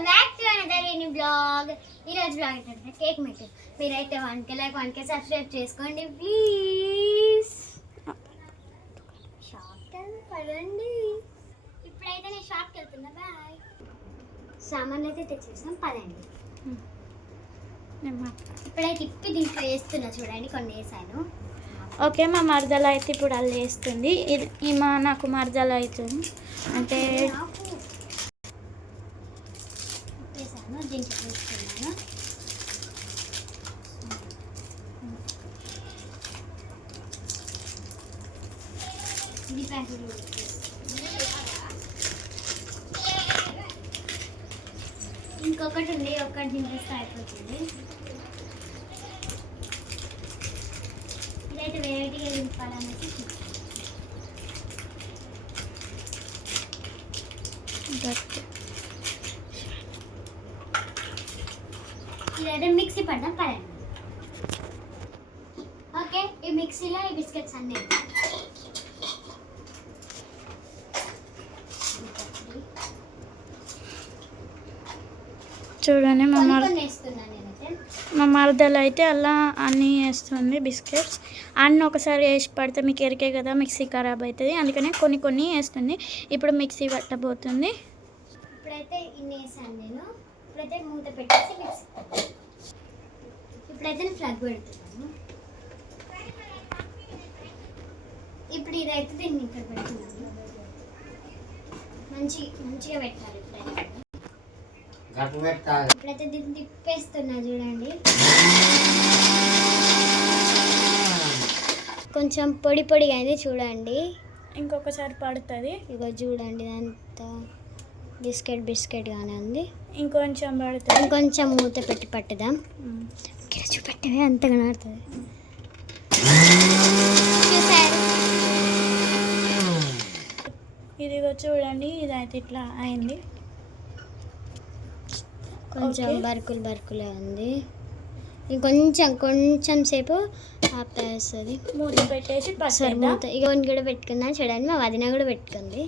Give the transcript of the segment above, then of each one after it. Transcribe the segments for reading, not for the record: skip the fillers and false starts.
Welcome back to another any blog. ఈరోజు blog ఏంటంటే cake making. మీరైతే 1K లైక్ 1K సబ్స్క్రైబ్ చేసుకోండి please. షాప్కి పడండి. ఇప్పుడైతే నేను షాప్కి వెళ్తున్నా. బాయ్. సామాన్లు అయితే తెచ్చేసాం, పదండి. ఇప్పుడైతే ఇప్పి దీంట్లో వేస్తున్నా చూడండి, కొన్ని వేసాను. ఓకే, మా మరదలు అయితే ఇప్పుడు అల్లు వేస్తుంది. ఇది నాకు మరదలు అవుతుంది అంటే దీంట్లో వేస్తున్నాను. ఇది ప్యాకెట్ ఇంకొకటి ఉంది, ఒక్కటి దింపేస్తే అయిపోతుంది. ఇదైతే వెరైటీగా దింపాలనేసి ఇదైతే మిక్సీ పడ్డాం పడండి. ఓకే, ఈ మిక్సీలో ఈ బిస్కెట్స్ అన్నీ చూడండి. వేస్తున్నాను. మా మరదలు అయితే అలా అన్నీ వేస్తుంది బిస్కెట్స్. అన్నీ ఒకసారి వేసి పడితే మీకు ఎరికే కదా, మిక్సీ ఖరాబ్ అవుతుంది. అందుకనే కొన్ని కొన్ని వేస్తుంది. ఇప్పుడు మిక్సీ పట్టబోతుంది. ఇప్పుడైతే ఇన్ని వేసాను నేను. ఇప్పుడైతే మూత పెట్టేసి మిక్సీ. ఇప్పుడైతే నేను ఫ్లగ్ పెడుతున్నాను. ఇప్పుడు ఇదైతే దీన్ని ఇక్కడ పెడుతున్నాను. మంచిగా పెట్టాలి. ఇప్పుడైతే దీన్ని తిప్పేస్తున్నా చూడండి. కొంచెం పొడి పొడిగా అయింది చూడండి. ఇంకొకసారి పడుతుంది. ఇగో చూడండి, ఇదంతా బిస్కెట్గానే ఉంది. ఇంకొంచెం పడుతుంది. ఇంకొంచెం మూత పెట్టి పట్టుదాం. చూపెట్టవే అంతగా ఆడుతుంది. ఇదిగో చూడండి, ఇదైతే ఇట్లా అయింది. కొంచెం బరుకులే ఉంది. కొంచెం సేపు ఆపేస్తుంది. మూత పెట్టేసి ఒకసారి మూత ఇక కూడా పెట్టుకుందా చూడండి. మా వదిన కూడా పెట్టుకుంది.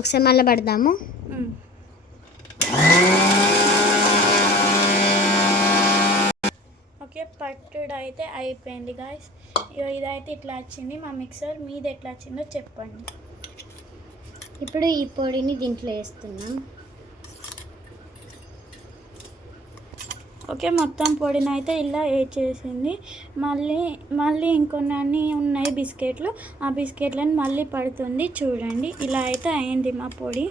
ఒకసారి మళ్ళీ పడదాము. ఓకే, పట్టుడు అయితే అయిపోయింది గాయస్. ఇదైతే ఇట్లా వచ్చింది మా మిక్సర్. మీది ఎట్లా వచ్చిందో చెప్పండి. ఇప్పుడు ఈ పొడిని దీంట్లో వేస్తున్నాం. ఓకే, మొత్తం పొడిని అయితే ఇలా వేసేసింది. మళ్ళీ ఇంకొన్ని ఉన్నాయి బిస్కెట్లు. ఆ బిస్కెట్లను మళ్ళీ పడుతుంది చూడండి. ఇలా అయితే అయింది మా పొడి.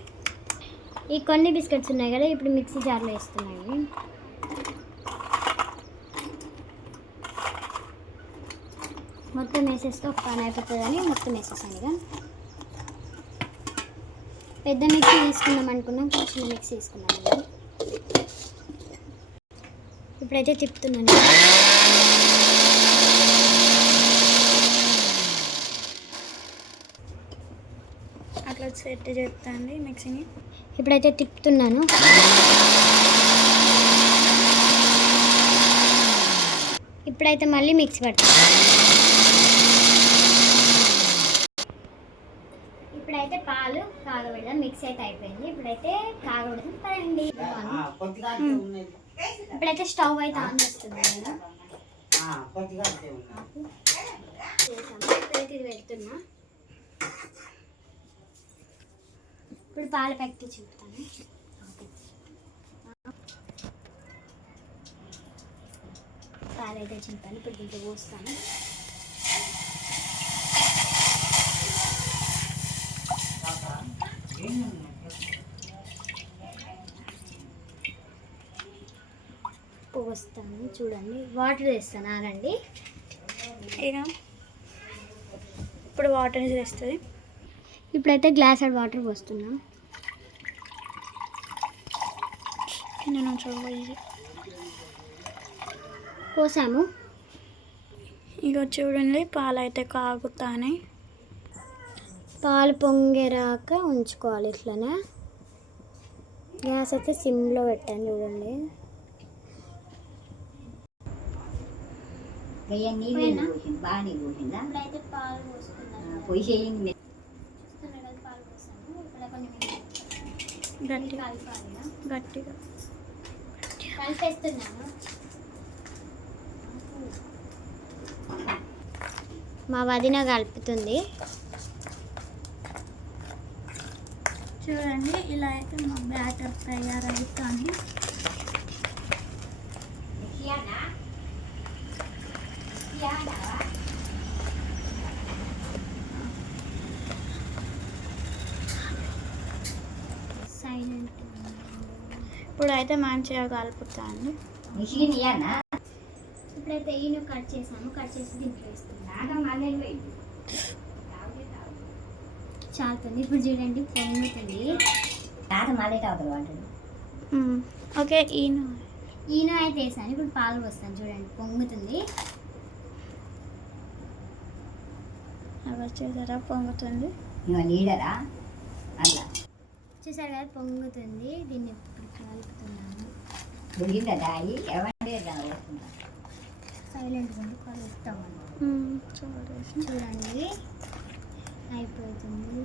ఈ కొన్ని బిస్కెట్స్ ఉన్నాయి కదా, ఇప్పుడు మిక్సీ జార్లో వేస్తున్నాయి. మొత్తం వేసేస్తే ఒక పని అయిపోతుందని మొత్తం వేసేసాను. ఇక పెద్ద మిక్సీ తీసుకుందాం అనుకున్నాం, చిన్న మిక్సీ తీసుకున్నాం. ఇప్పుడైతే తిప్పుతున్నాను. అట్లా సెట్ చేస్తాండి మిక్సీని. ఇప్పుడైతే తిప్పుతున్నాను. ఇప్పుడైతే మళ్ళీ మిక్సీ పడతాను. ఇప్పుడైతే పాలు కాగబెడదాం. మిక్సీ అయితే అయిపోయింది. ఇప్పుడైతే కాగబెడదాం పదండి. ఇప్పుడైతే స్టవ్ అయితే ఆన్ చేస్తున్నాను. ఇప్పుడైతే ఇది పెడుతున్నా. ఇప్పుడు పాల ప్యాకెట్ చింపుతాను. పాలు అయితే చింపాను. ఇప్పుడు దీంట్లో పోస్తాను. పోస్తాను చూడండి. వాటర్ వేస్తాను, ఆగండి. ఇక ఇప్పుడు వాటర్ వేస్తుంది. ఇప్పుడైతే గ్లాస్ వాటర్ పోస్తున్నాం. నేను చూడండి పోసాము. ఇక చూడండి, పాలు అయితే కాగుతాయి. పాలు పొంగేరాక ఉంచుకోవాలి ఇట్లనే. గ్యాస్ అయితే సిమ్లో పెట్టాను చూడండి. ఇప్పుడైతే పాలు పోసుకున్నాను. గట్టిగా కలిపేస్తున్నాను. మా వదిన కలుపుతుంది. చూడండి ఇలా అయితే మా బ్యాటర్ తయారవుతుంది. సైలెంట్. ఇప్పుడు అయితే మంచిగా కలుపుతాను. ఇప్పుడైతే ఈయన కట్ చేసాము. కట్ చేసి దీంట్లో వేస్తున్నాను. చాలుతుంది. ఇప్పుడు చూడండి పొంగుతుంది. ఓకే ఈయన అయితే వేసాను. ఇప్పుడు పాలు పోస్తాను. చూడండి పొంగుతుంది. అవి చూసారా పొంగుతుంది. చూసారు కదా పొంగుతుంది. దీన్ని ఇప్పుడు కలుపుతున్నాను. సైలెంట్గా ఉండి కలుపుతాము. చూడండి అయిపోతుంది.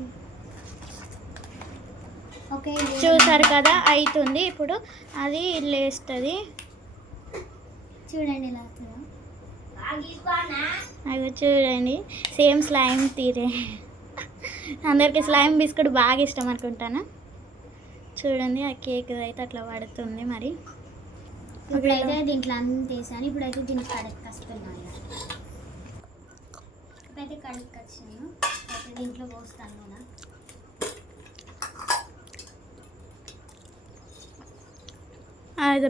ఓకే చూసారు కదా అవుతుంది. ఇప్పుడు అది లేస్తుంది. చూడండి ఇలా అవి చూడండి సేమ్ స్లైమ్ తీరే. అందరికి స్లైమ్ బిస్కెట్ బాగా ఇష్టం అనుకుంటాను. చూడండి ఆ కేక్ అయితే అట్లా పడుతుంది. మరి ఇప్పుడైతే దీంట్లో అంత వేసాను. ఇప్పుడైతే దీన్ని కడుక్కొస్తున్నాను. ఇప్పుడైతే కడుక్కొచ్చాను. అయితే దీంట్లో పోస్తాను కదా. అది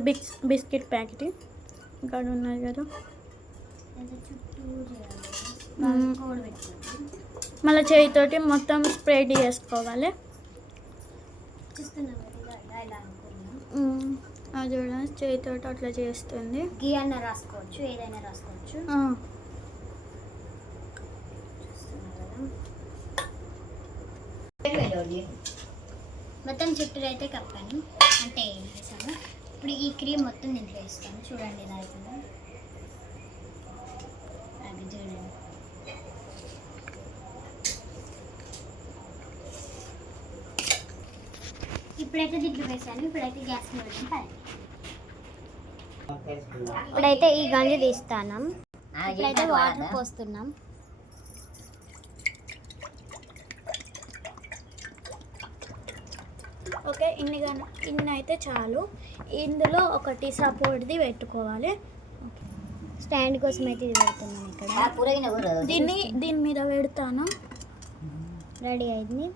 బిస్కెట్ ప్యాకెట్ ఇక్కడ ఉన్నది కదా. అయితే చుట్టూ చేయాలి. కోడ్ పెట్టుకోవాలి. మళ్ళీ చేయితోటి మొత్తం స్ప్రెడ్ చేసుకోవాలి. చూస్తున్నాం కదా ఇలా అనుకున్నాం. అది చూడండి చేయితోటి అట్లా చేస్తుంది. గీ అన్న రాసుకోవచ్చు, ఏదైనా రాసుకోవచ్చు. మొత్తం చుట్టూ అయితే కప్పాను, అంటే వేసాను. ఇప్పుడు ఈ క్రీమ్ మొత్తం దీంట్లో వేస్తాను. చూడండి ఇలా అవుతుందో. అది చూడండి. ఇప్పుడైతే దీంట్లో వేసాను. ఇప్పుడైతే గ్యాస్ మీద పెట్టాను. ఇప్పుడైతే ఈ గంజి తీస్తాను. ఇప్పుడైతే వాటర్ పోస్తున్నాం. ఓకే ఇన్ని అయితే చాలు. ఇందులో ఒకటి సపోర్ట్ది పెట్టుకోవాలి. స్టాండ్ కోసం అయితే ఇది పెడుతున్నాను. ఇక్కడ దీని మీద పెడతాను. రెడీ అయింది.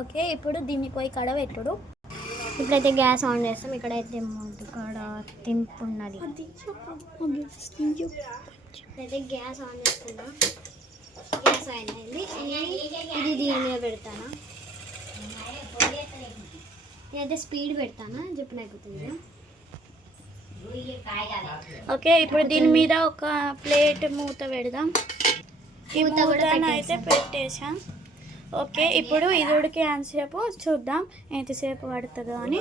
ఓకే ఇప్పుడు దీన్ని పోయి కడ పెట్టుడు. ఇప్పుడైతే గ్యాస్ ఆన్ చేస్తాం. ఇక్కడైతే ముందు కాడ తింపు ఉన్నది. ఇప్పుడైతే గ్యాస్ ఆన్ చేస్తున్నా. గ్యాస్ ఆన్ అయింది. ఇది దీని మీద పెడతాను. ఇదైతే స్పీడ్ పెడతాను. చెప్పిన అయిపోతుంది. ఓకే ఇప్పుడు దీని మీద ఒక ప్లేట్ మూత పెడదాం. ఈ మూతను అయితే పెట్టేసాం. ఓకే ఇప్పుడు ఇది ఉడికే అంతసేపు చూద్దాం ఎంతసేపు పడుతుందో అని.